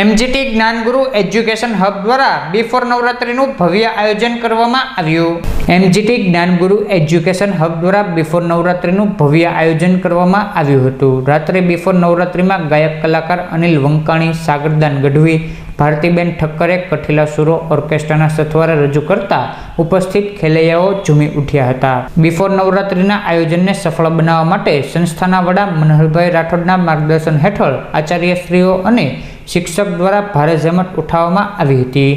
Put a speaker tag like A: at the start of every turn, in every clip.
A: એમજીટી Gyanguru education hub દ્વારા before નવરાત્રિનું ભવ્ય આયોજન કરવામાં આવ્યું. એમજીટી જ્ઞાનગુરુ એજ્યુકેશન હબ દ્વારા બિફોર નવરાત્રિનું ભવ્ય આયોજન કરવામાં આવ્યું હતું. રાત્રે બિફોર નવરાત્રિમાં ગાયક કલાકાર અનિલ વંકાણી, સાગરદાન ગઢવી, ભારતીબેન ઠક્કરે, કઠીલા સુરો ઓર્કેસ્ટ્રાના સથવારે રજૂ કરતા ઉપસ્થિત ખેલૈયાઓ ઝૂમી ઉઠ્યા હતા. બિફોર નવરાત્રિના આયોજનને સફળ બનાવવા માટે સંસ્થાના વડા મનહરભાઈ રાઠોડના માર્ગદર્શન હેઠળ આચાર્યશ્રીઓ અને શિક્ષક દ્વારા ભારે જહેમત ઉઠાવવામાં આવી હતી.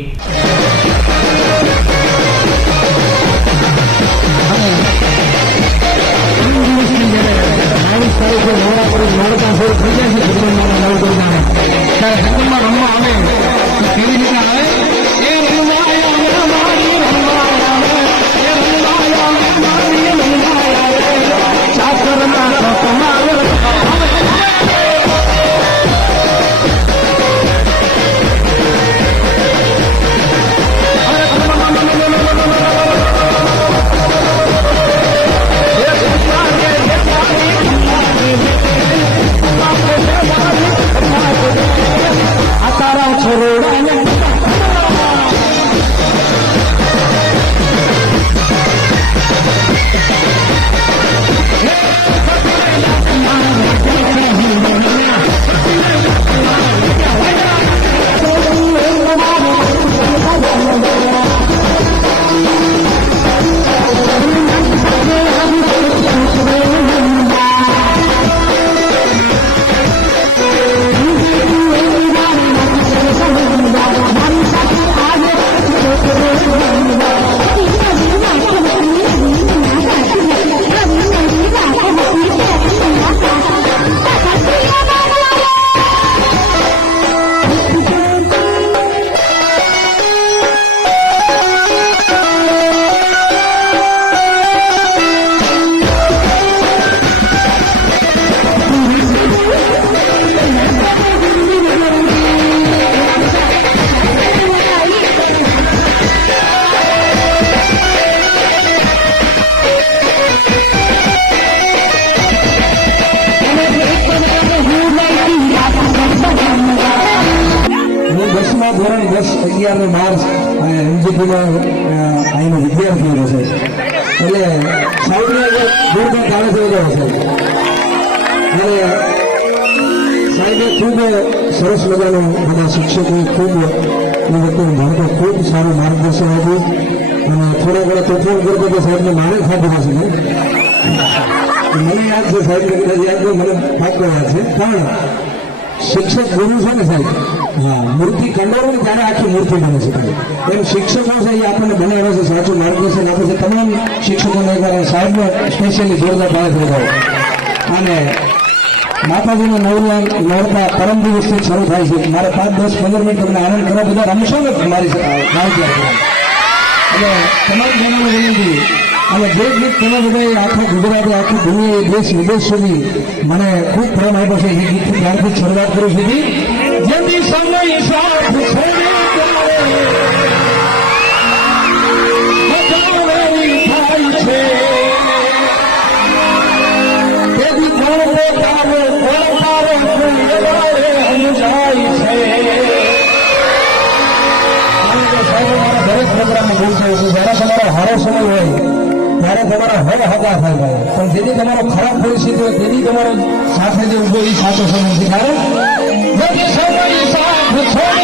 B: હું દસમા ધોરણ અગિયાર ને બાર એમજીપીમાં અહીંનો વિદ્યાર્થી હતો છે. એટલે સાહેબને દૂર કાળે થયેલો હશે અને સાહેબે ખૂબ સરસ મજાનું બધા શિક્ષકો ખૂબ એ વ્યક્તિનું ભણતર ખૂબ સારું માર્ગદર્શન આપ્યું. અને થોડા ઘણા તોફાન કરતો તો સાહેબને મારે ખાધું હશે મને યાદ છે સાહેબ કદાચ યાદ મને પાકો યાદ છે. પણ શિક્ષક ગુરુ છે ને સાહેબ? હા. મૂર્તિ કંડારો ને ત્યારે આખી મૂર્તિ બને છે. એમ શિક્ષકો છે એ આપણને બનાવે છે સાચું માર્ગદર્શન આપે છે. તમામ શિક્ષકોને એકવાર સાહેબને સ્પેશિયલી જોરદાર ભાવે થઈ અને માતાજીનો નવરાન નવરતા પરમ દિવસથી શરૂ થાય છે. મારે પાંચ દસ પંદર મિનિટ તમને આનંદ કરવા બધા રમશો ને મારી સાથે. એટલે તમારી જણાવવા વિનંતી. અને જે ગીત તમે બધા આખા ગુજરાત આખી દુનિયા દેશ વિદેશ સુધી મને ખૂબ પ્રેમ આપ્યો છે એ ગીતથી ત્યારથી શરૂઆત કરું છું જેથી સમય સાથ દરેક પ્રોગ્રામમાં બોલતો હારો સમય હોય ત્યારે તમારા હર હગા થાય ભાઈ પણ જેની તમારો ખરાબ પરિસ્થિતિ હોય તેની તમારો સાથે જે ઊભો એ સાચો સમય છે કારણ નથી સમય